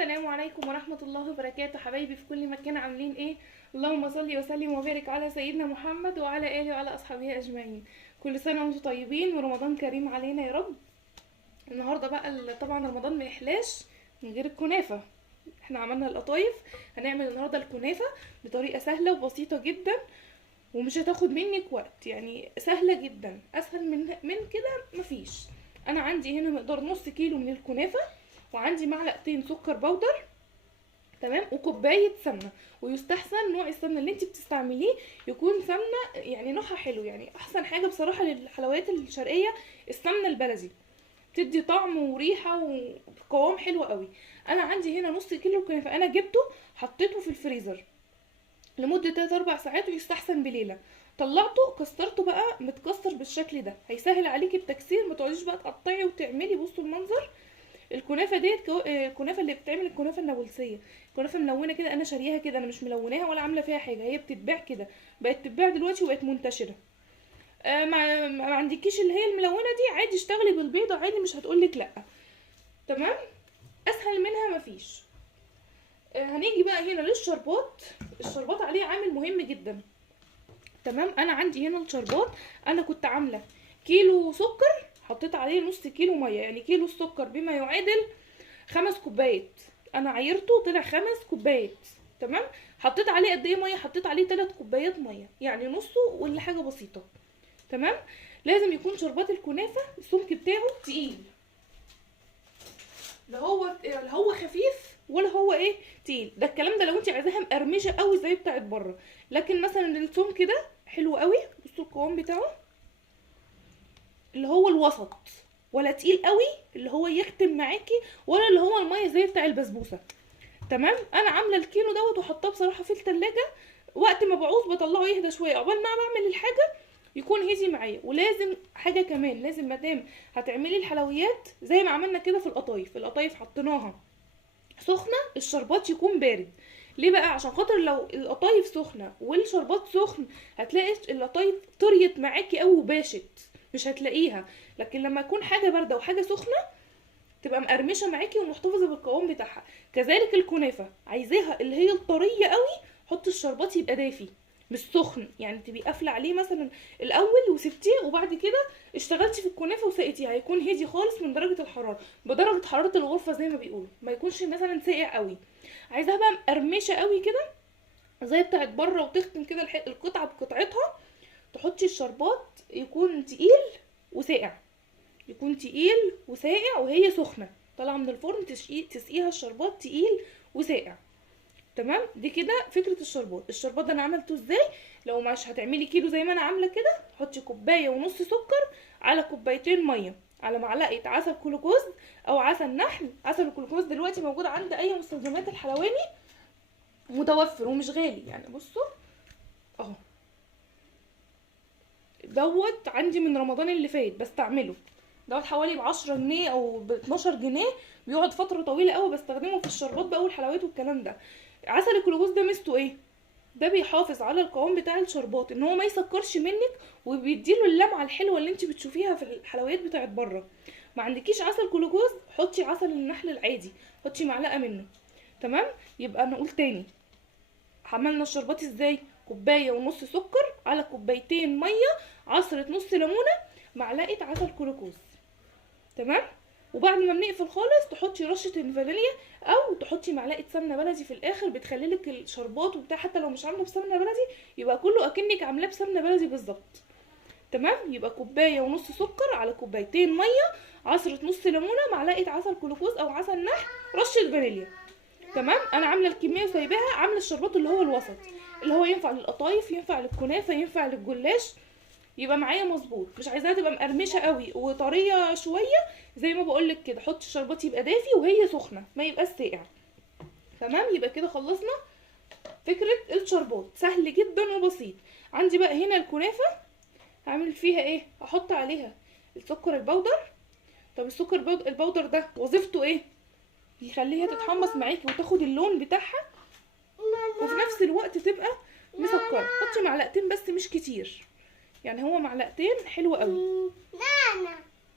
السلام عليكم ورحمة الله وبركاته. حبايبي في كل مكان عاملين ايه؟ اللهم صل وسلم وبارك على سيدنا محمد وعلى اله وعلى اصحابه اجمعين. كل سنة وانتم طيبين ورمضان كريم علينا يا رب. النهارده بقى طبعا رمضان ما يحلاش من غير الكنافة. احنا عملنا القطايف، هنعمل النهارده الكنافة بطريقة سهلة وبسيطة جدا ومش هتاخد منك وقت، يعني سهلة جدا، اسهل من كده مفيش. انا عندي هنا مقدار نص كيلو من الكنافة، وعندي معلقتين سكر بودر، تمام، وكوبايه سمنه. ويستحسن نوع السمنه اللي انت بتستعمليه يكون سمنه يعني نوعها حلو، يعني احسن حاجه بصراحه للحلويات الشرقيه السمنه البلدي، بتدي طعم وريحه وقوام حلو قوي. انا عندي هنا نص كيلو كنافه، انا جبته حطيته في الفريزر لمده 3 4 ساعات، ويستحسن بليله. طلعته كسرته بقى متكسر بالشكل ده، هيسهل عليكي التكسير، ما تقعديش بقى تقطعي وتعملي. بصوا المنظر. الكنافه ديت الكنافه اللي بتتعمل الكنافه النابلسيه، كنافه ملونه كده، انا شاريها كده، انا مش ملوناها ولا عامله فيها حاجه، هي بتتباع كده، بقت تتباع دلوقتي وبقت منتشره. ما عندكيش اللي هي الملونه دي، عادي اشتغلي بالبيضه عادي، مش هتقولك لا. تمام، اسهل منها مفيش. هنيجي بقى هنا للشربات. الشربات عليه عامل مهم جدا. تمام، انا عندي هنا الشربات، انا كنت عامله كيلو سكر، حطيت عليه نص كيلو ميه، يعني كيلو السكر بما يعادل 5 كوبايات. انا عايرته طلع 5 كوبايات. تمام، حطيت عليه قد ايه ميه؟ حطيت عليه 3 كوبايات ميه، يعني نصه ولا حاجه بسيطه. تمام، لازم يكون شربات الكنافه السمك بتاعه تقيل، لا هو خفيف ولا هو ايه تقيل. ده الكلام ده لو انت عايزاها مقرمشه قوي زي بتاعت بره، لكن مثلا السمك ده حلو قوي. بصوا القوام بتاعه اللي هو الوسط، ولا تقيل قوي اللي هو يختم معاكي، ولا اللي هو الميه زي بتاع البسبوسه. تمام، انا عامله الكيلو دوت وحطاه بصراحه في التلاجة، وقت ما بعوز بطلعه يهدى شويه، عقبال ما بعمل الحاجه يكون هدي معايا. ولازم حاجه كمان، لازم مادام هتعملي الحلويات زي ما عملنا كده في القطايف، القطايف حطيناها سخنه، الشربات يكون بارد. ليه بقى؟ عشان خاطر لو القطايف سخنه والشربات سخن هتلاقي القطايف طريت معاكي قوي وباشت، مش هتلاقيها. لكن لما يكون حاجه بارده وحاجه سخنه تبقى مقرمشه معاكي ومحتفظه بالقوام بتاعها. كذلك الكنافه عايزاها اللي هي الطريه قوي، حط الشربات يبقى دافي مش سخن، يعني تبقي قافله عليه مثلا الاول وسبتيه، وبعد كده اشتغلتي في الكنافه وسقيتيها، هيكون هدي خالص من درجه الحراره، بدرجه حراره الغرفه زي ما بيقولوا، ما يكونش مثلا ساقع قوي. عايزاها بقى مقرمشه قوي كده زي بتاعت بره، وتختم كده القطعه بقطعتها. تحطي الشربات يكون تقيل وساقع، يكون تقيل وساقع وهي سخنه طالعه من الفرن، تسقيها الشربات تقيل وساقع. تمام، دي كده فكره الشربات. الشربات ده انا عملته ازاي؟ لو مش هتعملي كيلو زي ما انا عامله كده، حطي كوبايه ونص سكر على كوبايتين ميه على معلقه عسل كلوكوز او عسل نحل. عسل الكلوكوز دلوقتي موجود عند اي مستلزمات الحلواني، متوفر ومش غالي، يعني بصوا اهو، دوت عندي من رمضان اللي فات بستعمله، دوت حوالي ب10 جنيه او ب12 جنيه، بيقعد فتره طويله قوي، بستخدمه في الشربات بقى والحلويات والكلام ده. عسل الكلوكوز ده ميزته ايه؟ ده بيحافظ على القوام بتاع الشربات، ان هو ما يسكرش منك، وبيديله اللمعه الحلوه اللي انت بتشوفيها في الحلويات بتاعت بره. ما عندكيش عسل كلوكوز، حطي عسل النحل العادي، حطي معلقه منه. تمام، يبقى نقول تاني، عملنا الشربات ازاي؟ كوبايه ونص سكر على كوبايتين ميه، عصره نص ليمونه، معلقه عسل كلوكوز. تمام، وبعد ما بنقفل خالص تحطي رشه الفانيليا، او تحطي معلقه سمنه بلدي في الاخر، بتخلي لك الشربات وبتاع، حتى لو مش عامله بسمنه بلدي يبقى كله اكنك عاملاه بسمنه بلدي بالظبط. تمام، يبقى كوبايه ونص سكر على كوبايتين ميه، عصره نص ليمونه، معلقه عسل كلوكوز او عسل نحل، رشه فانيليا. تمام، انا عامله الكميه وسايباها، عامله الشربات اللي هو الوسط، اللي هو ينفع للقطايف، ينفع للكنافه، ينفع للجلاش، يبقى معايا مظبوط. مش عايزاها تبقى مقرمشه قوي وطريه شويه زي ما بقولك كده، حطي الشربات يبقى دافي وهي سخنه، ما يبقاش ساقع. تمام، يبقى كده خلصنا فكره الشربات، سهل جدا وبسيط. عندي بقى هنا الكنافه، هعمل فيها ايه؟ هحط عليها السكر البودر. طب السكر البودر ده وظيفته ايه؟ يخليها تتحمص معاكي وتاخد اللون بتاعها، وفي نفس الوقت تبقى مسكره. حطي معلقتين بس مش كتير، يعني هو معلقتين حلو قوي.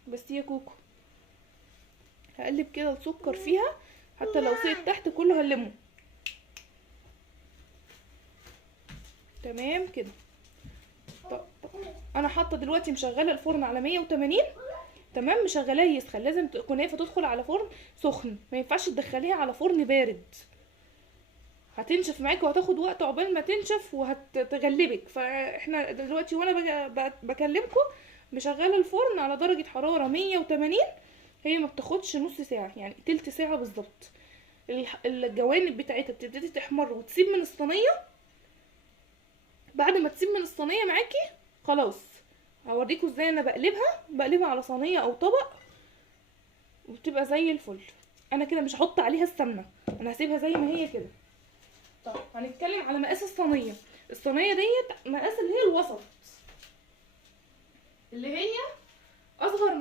بس يا كوكو، هقلب كده السكر فيها حتى لو سقط تحت كله هنلمه. تمام كده. طب انا حاطه دلوقتي مشغله الفرن على 180. تمام، مشغلاه يسخن. لازم الكنافه تدخل على فرن سخن، ما ينفعش تدخليها على فرن بارد، هتنشف معاكي وهتاخد وقت عقبال ما تنشف وهتغلبك. فاحنا دلوقتي وانا بكلمكم مشغله الفرن على درجه حراره 180. هي ما بتاخدش نص ساعه، يعني تلت ساعه بالظبط. الجوانب بتاعتها بتبتدي تحمر وتسيب من الصينيه. بعد ما تسيب من الصينيه معاكي خلاص، هوريكم ازاي انا بقلبها على صينيه او طبق وبتبقى زي الفل. انا كده مش هحط عليها السمنه، انا هسيبها زي ما هي كده. طب هنتكلم على مقاس الصينيه. الصينيه ديت مقاس اللي هي الوسط، اللي هي اصغر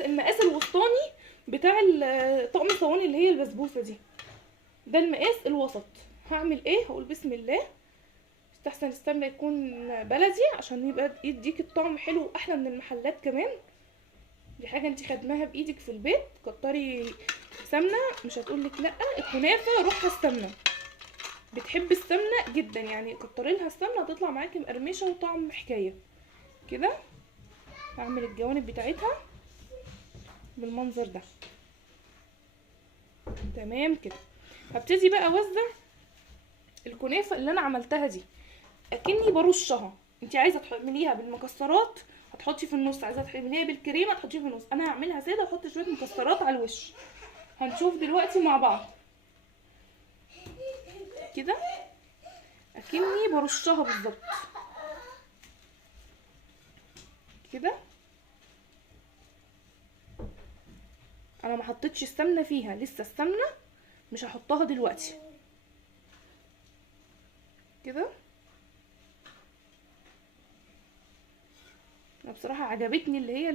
المقاس الوسطاني بتاع طقم الصواني اللي هي البسبوسه دي. ده المقاس الوسط. هعمل ايه؟ هقول بسم الله. استحسن السمنه يكون بلدي عشان يبقى يديك الطعم حلو واحلى من المحلات كمان. دي حاجه انت خدماها بايدك في البيت. كتري سمنه، مش هتقولك لا. الكنافه روحها السمنه، بتحب السمنه جدا، يعني كتري لها السمنه هتطلع معاكي مقرمشه وطعم حكايه كده. هعمل الجوانب بتاعتها بالمنظر ده. تمام كده. هبتدي بقى اوزع الكنافه اللي انا عملتها دي اكني برشها. انت عايزه تعمليها بالمكسرات هتحطي في النص، عايزه تعمليها بالكريمه تحطيها في النص. انا هعملها ساده واحط شويه مكسرات على الوش. هنشوف دلوقتي مع بعض كده اكني برشها بالظبط كده. انا ما حطيتش السمنه فيها لسه، السمنه مش هحطها دلوقتي كده. انا بصراحه عجبتني اللي هي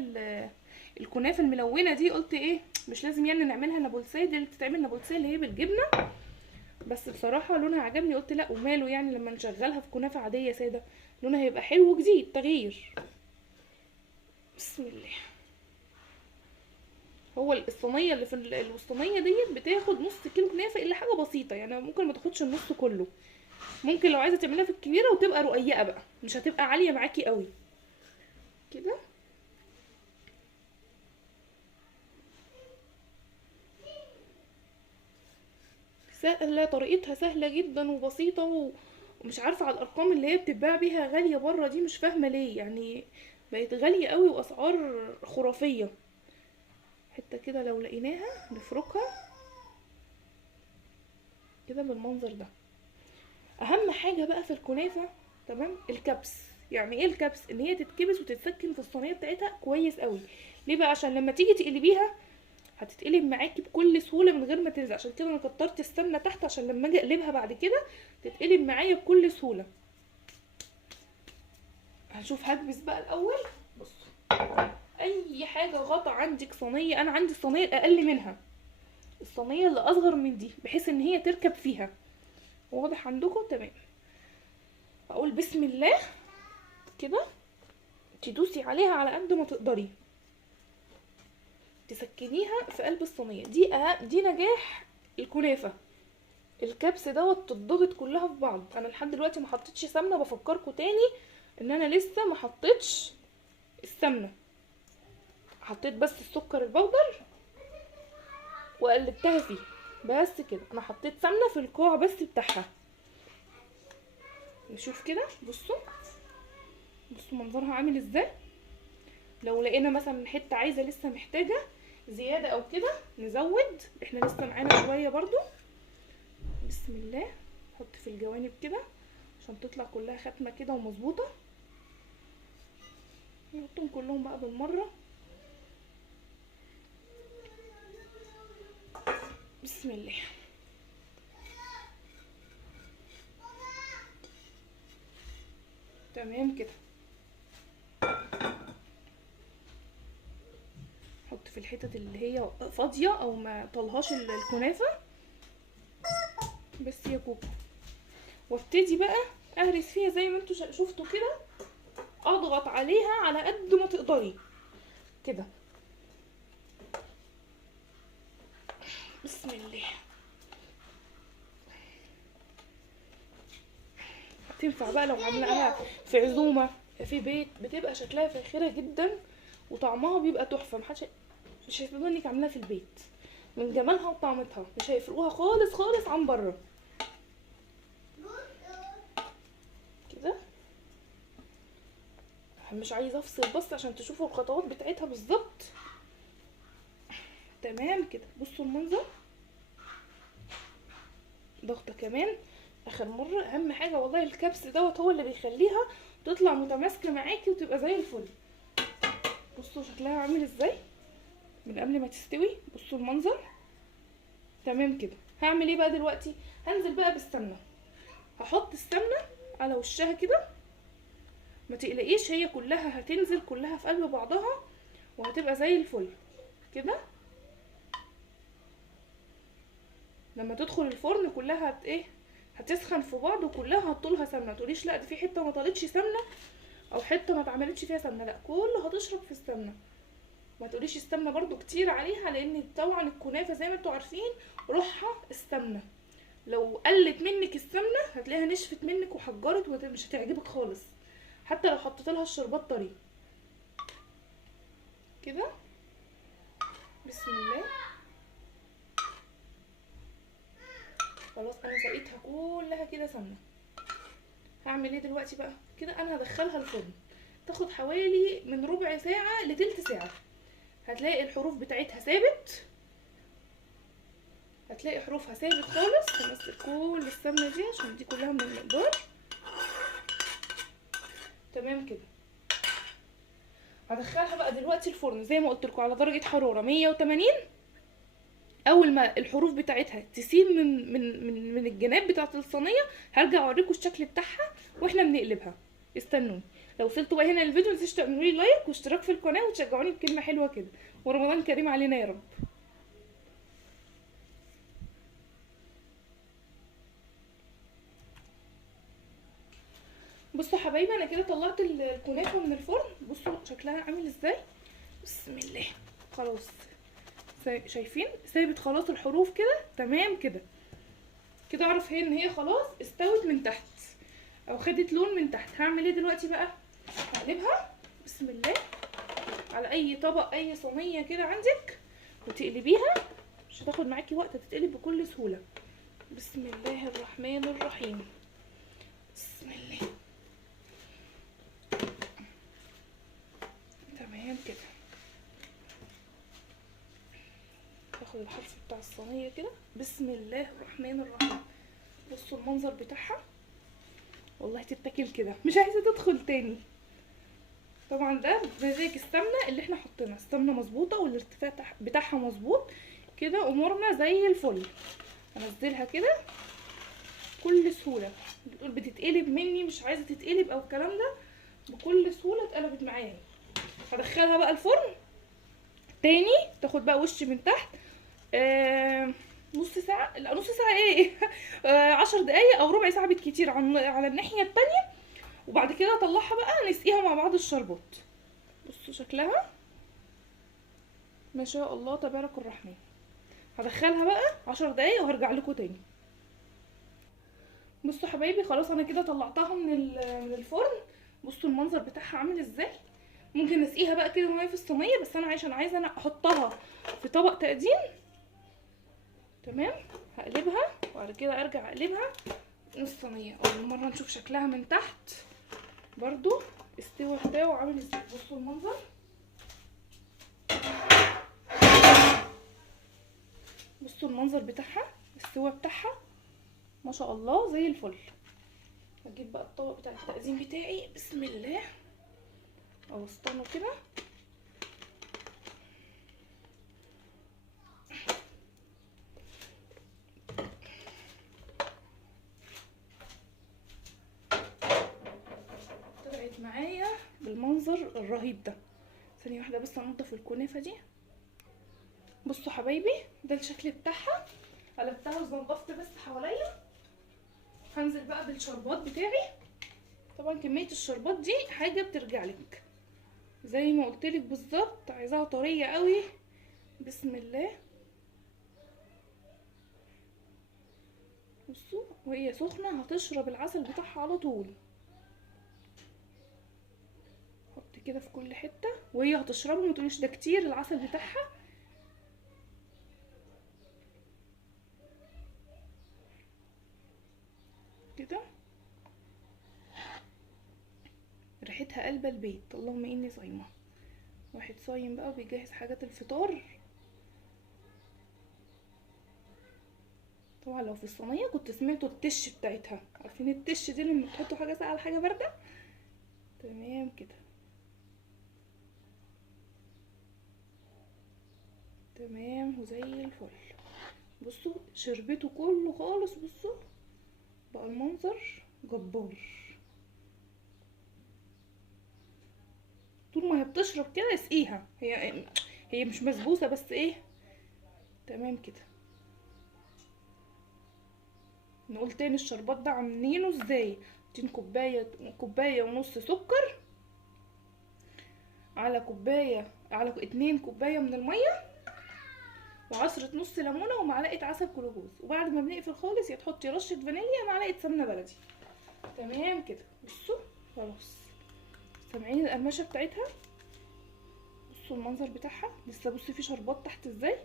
الكنافه الملونه دي. قلت ايه، مش لازم يعني نعملها نابلسيه، دي اللي بتتعمل نابلسيه اللي هي بالجبنه، بس بصراحه لونها عجبني. قلت لا وماله، يعني لما نشغلها في كنافه عاديه ساده لونها هيبقى حلو وجديد تغيير. بسم الله. هو الصينيه اللي في الوسطانيه ديت بتاخد نص كيلو كنافه الا حاجه بسيطه، يعني ممكن ما تاخدش النص كله. ممكن لو عايزه تعمليها في الكبيره وتبقى رقيقه بقى، مش هتبقى عاليه معاكي قوي كده. سهله، طريقتها سهله جدا وبسيطه ومش عارفه على الارقام اللي هي بتتباع بيها غاليه بره دي، مش فاهمه ليه، يعني بقت غاليه قوي واسعار خرافيه. حته كده لو لقيناها نفركها كده بالمنظر ده. اهم حاجه بقى في الكنافه تمام الكبس. يعني ايه الكبس؟ ان هي تتكبس وتتسكن في الصينيه بتاعتها كويس قوي. ليه بقى؟ عشان لما تيجي تقلبيها هتتقلب معاكي بكل سهوله من غير ما تلزق. عشان كده انا كترت السمنه تحت عشان لما اجي اقلبها بعد كده تتقلب معايا بكل سهوله. هنشوف. هكبس بقى الاول. بصوا، اي حاجه غطا عندك صينيه، انا عندي الصينيه الاقل منها، الصينيه اللي اصغر من دي بحيث ان هي تركب فيها. واضح عندكم؟ تمام. اقول بسم الله كده، تدوسي عليها على قد ما تقدري، تسكنيها في قلب الصينيه دي. دي نجاح الكنافه، الكبس دوت تتضغط كلها في بعض. انا لحد دلوقتي ما حطيتش سمنه، بفكركم تاني ان انا لسه ما حطيتش السمنه، حطيت بس السكر البودر وقلبتها فيه بس كده. انا حطيت سمنه في القاع بس بتاعها. نشوف كده. بصوا منظرها عامل ازاي. لو لقينا مثلا حته عايزه لسه محتاجه زياده او كده نزود، احنا لسه معانا شويه برضو. بسم الله. نحط في الجوانب كده عشان تطلع كلها ختمه كده ومظبوطه. نحطهم كلهم بقى بالمره. بسم الله. تمام كده. نحط في الحتت اللي هي فاضيه او ما طلهاش الكنافه بس يا كوكو، وابتدي بقى اهرس فيها زي ما انتوا شفتوا كده. اضغط عليها على قد ما تقدري كده. بسم الله. تنفع بقى لو عاملاها في عزومه في بيت، بتبقى شكلها فاخره جدا وطعمها بيبقى تحفه. مش هيفرقوا انك عاملاها في البيت، من جمالها وطعمتها مش هيفرقوها خالص خالص عن بره. كده مش عايزه افصل بس عشان تشوفوا الخطوات بتاعتها بالظبط. تمام كده. بصوا المنظر. ضغطه كمان اخر مره. اهم حاجه والله الكبس دوت هو اللي بيخليها تطلع متماسكه معاكي وتبقى زي الفل. بصوا شكلها عامل ازاي من قبل ما تستوي. بصوا المنظر. تمام كده. هعمل ايه بقى دلوقتي؟ هنزل بقى بالسمنه. هحط السمنه على وشها كده، ما تقلقيش هي كلها هتنزل كلها في قلب بعضها وهتبقى زي الفل كده. لما تدخل الفرن كلها هتسخن في بعض وكلها هتطولها سمنه. تقوليش لا دي في حته ما طالتش سمنه او حته ما اتعملتش فيها سمنه، لا كله هتشرب في السمنه. ما تقوليش السمنه برضو كتير عليها، لان طبعا الكنافه زي ما انتوا عارفين روحها السمنه. لو قلت منك السمنه هتلاقيها نشفت منك وحجرت ومش هتعجبك خالص، حتى لو حطيت لها الشربات طري كده. بسم الله. خلاص انا سقيتها كلها كده سمنه. هعمل ايه دلوقتي بقى؟ كده انا هدخلها الفرن، تاخد حوالي من ربع ساعه لتلت ساعه. هتلاقي الحروف بتاعتها ثابت، هتلاقي حروفها ثابت خالص. همسك كل السمنه دي عشان دي كلها من المقدار. تمام كده. هدخلها بقى دلوقتي الفرن زي ما قلت لكم على درجه حراره 180. اول ما الحروف بتاعتها تسيب من الجناب بتاعت الصينيه هرجع اوريكم الشكل بتاعها واحنا بنقلبها. استنوني. لو وصلتوا بقى هنا للفيديو متنسوش تعملوا لي لايك واشتراك في القناه وتشجعوني بكلمه حلوه كده، ورمضان كريم علينا يا رب. بصوا حبايبي انا كده طلعت الكنافه من الفرن. بصوا شكلها عامل ازاي. بسم الله. خلاص شايفين ثابت خلاص الحروف كده. تمام كده. كده اعرف ان هي خلاص استوت من تحت او خدت لون من تحت. هعمل ايه دلوقتي بقى؟ هقلبها بسم الله على اي طبق اي صينيه كده عندك وتقلبيها. مش هتاخد معاكي وقت، تتقلب بكل سهوله. بسم الله الرحمن الرحيم. بسم الله. تمام كده. هاخد الحرف بتاع الصينيه كده. بسم الله الرحمن الرحيم. بصوا المنظر بتاعها والله تتاكل كده مش عايزه تدخل تاني. طبعا ده بمزاج السمنه اللي احنا حطيناها. السمنه مظبوطه والارتفاع بتاعها مظبوط كده، امورنا زي الفل. انزلها كده بكل سهوله. بتقول بتتقلب مني مش عايزه تتقلب او الكلام ده، بكل سهوله اتقلبت معايا. هدخلها بقى الفرن تاني تاخد بقى وش من تحت نص ساعه. لا نص ساعه ايه 10 دقايق او ربع ساعه بالكتير على الناحيه التانية. وبعد كده اطلعها بقى نسقيها مع بعض الشربات. بصوا شكلها ما شاء الله تبارك الرحمن. هدخلها بقى 10 دقايق وهرجع لكم تاني. بصوا حبايبي خلاص انا كده طلعتها من الفرن. بصوا المنظر بتاعها عامل ازاي. ممكن نسقيها بقى كده وهي في الصينيه، بس انا عشان عايزه انا احطها في طبق تقديم. تمام. هقلبها وبعد كده ارجع اقلبها من الصينيه. اول مره نشوف شكلها من تحت برضو استوى بتاعه عامل ازاي. بصوا المنظر. بصوا المنظر بتاعها السوا بتاعها ما شاء الله زي الفل. هجيب بقى الطبق بتاع التقديم بتاعي. بسم الله. اوسطنه كده. طلعت معايا بالمنظر الرهيب ده. ثانيه واحده بس انضف الكنافه دي. بصوا حبايبي ده الشكل بتاعها. قلبتها وظبطت بس حواليا. هنزل بقى بالشربات بتاعي. طبعا كميه الشربات دي حاجه بترجع لك زي ما قلتلك بالظبط. عايزاها طريه قوي. بسم الله. بصوا وهي سخنه هتشرب العسل بتاعها على طول. حط كده في كل حته وهي هتشربه، ما تقوليش ده كتير العسل بتاعها. كده ريحتها قلب البيت. اللهم اني صايمه. واحد صايم بقى وبيجهز حاجات الفطار. طبعا لو في الصينيه كنت سمعتوا التش بتاعتها. عارفين التش دي لما تحطوا حاجه ساقعه على حاجه بارده؟ تمام كده. تمام وزي الفل. بصوا شربته كله خالص. بصوا بقى المنظر جبار. طول ما هي بتشرب كده اسقيها. هي مش مسبوسه بس ايه. تمام كده. نقول تاني الشربات ده عاملينه ازاي. حاطين كوبايه ونص سكر على كوبايه، على 2 كوبايه من الميه، وعصره نص ليمونه ومعلقه عسل كلوكوز. وبعد ما بنقفل خالص يا تحطي رشه فانيليا معلقه سمنه بلدي. تمام كده. بصوا خلاص. سامعين القرمشه بتاعتها؟ بصوا المنظر بتاعها. لسه بصي في شربات تحت ازاي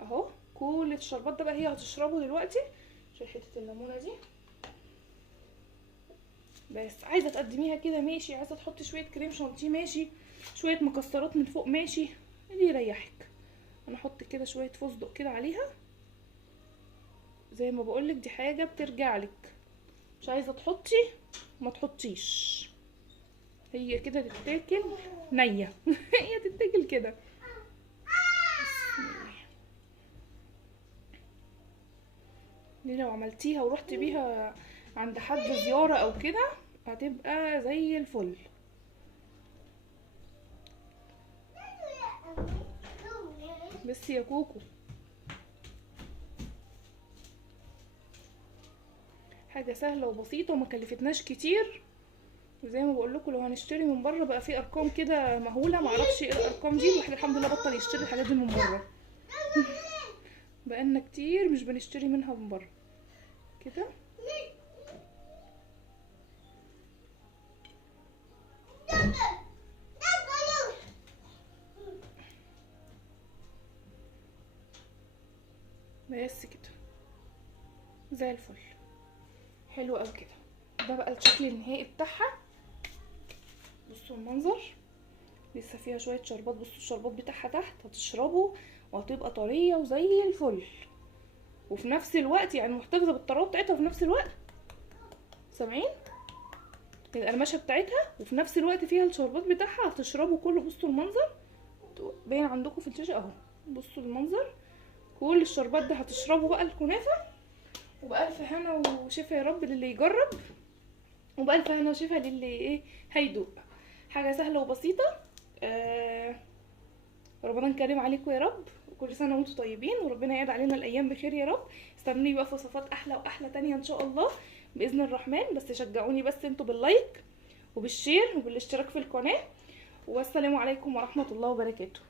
اهو. كل الشربات ده بقى هي هتشربه دلوقتي. شوفي حته الليمونه دي. بس عايزه تقدميها كده ماشي، عايزه تحطي شويه كريم شانتيه ماشي، شويه مكسرات من فوق ماشي، اللي يريحك. انا احط كده شويه فستق كده عليها. زي ما بقولك دي حاجه بترجعلك. مش عايزه تحطي ما تحطيش. هي كده تتاكل نيه. هي تتاكل كده. دي لو عملتيها ورحت بيها عند حد زياره او كده هتبقى زي الفل. بس يا كوكو حاجه سهله وبسيطه وما كلفتناش كتير. وزي ما بقول لكم لو هنشتري من بره بقى في ارقام كده مهوله، معرفش ايه الارقام دي. الواحد الحمد لله بطل يشتري الحاجات دي من بره. بقالنا كتير مش بنشتري منها من بره. كده بس كده زي الفل. حلو قوي كده. ده بقى الشكل النهائي بتاعها. بصوا المنظر. لسه فيها شويه شربات. بصوا الشربات بتاعها تحت هتشربه وهتبقى طريه وزي الفل. وفي نفس الوقت يعني محتفظه بالطراوه بتاعتها. وفي نفس الوقت سامعين القرمشه بتاعتها، وفي نفس الوقت فيها الشربات بتاعها هتشربه كله. بصوا المنظر باين عندكم في الشاشه اهو. بصوا المنظر. كل الشربات ده هتشربوا بقى الكنافه. وبألف هنا وشفا يا رب للي يجرب، وبألف هنا وشفا للي ايه هيدوق. حاجه سهله وبسيطه. رمضان كريم عليكم يا رب، وكل سنه وانتم طيبين، وربنا يعيد علينا الايام بخير يا رب. استنوني بقى في وصفات احلى واحلى تانية ان شاء الله باذن الرحمن. بس شجعوني بس انتوا باللايك وبالشير وبالاشتراك في القناه. والسلام عليكم ورحمه الله وبركاته.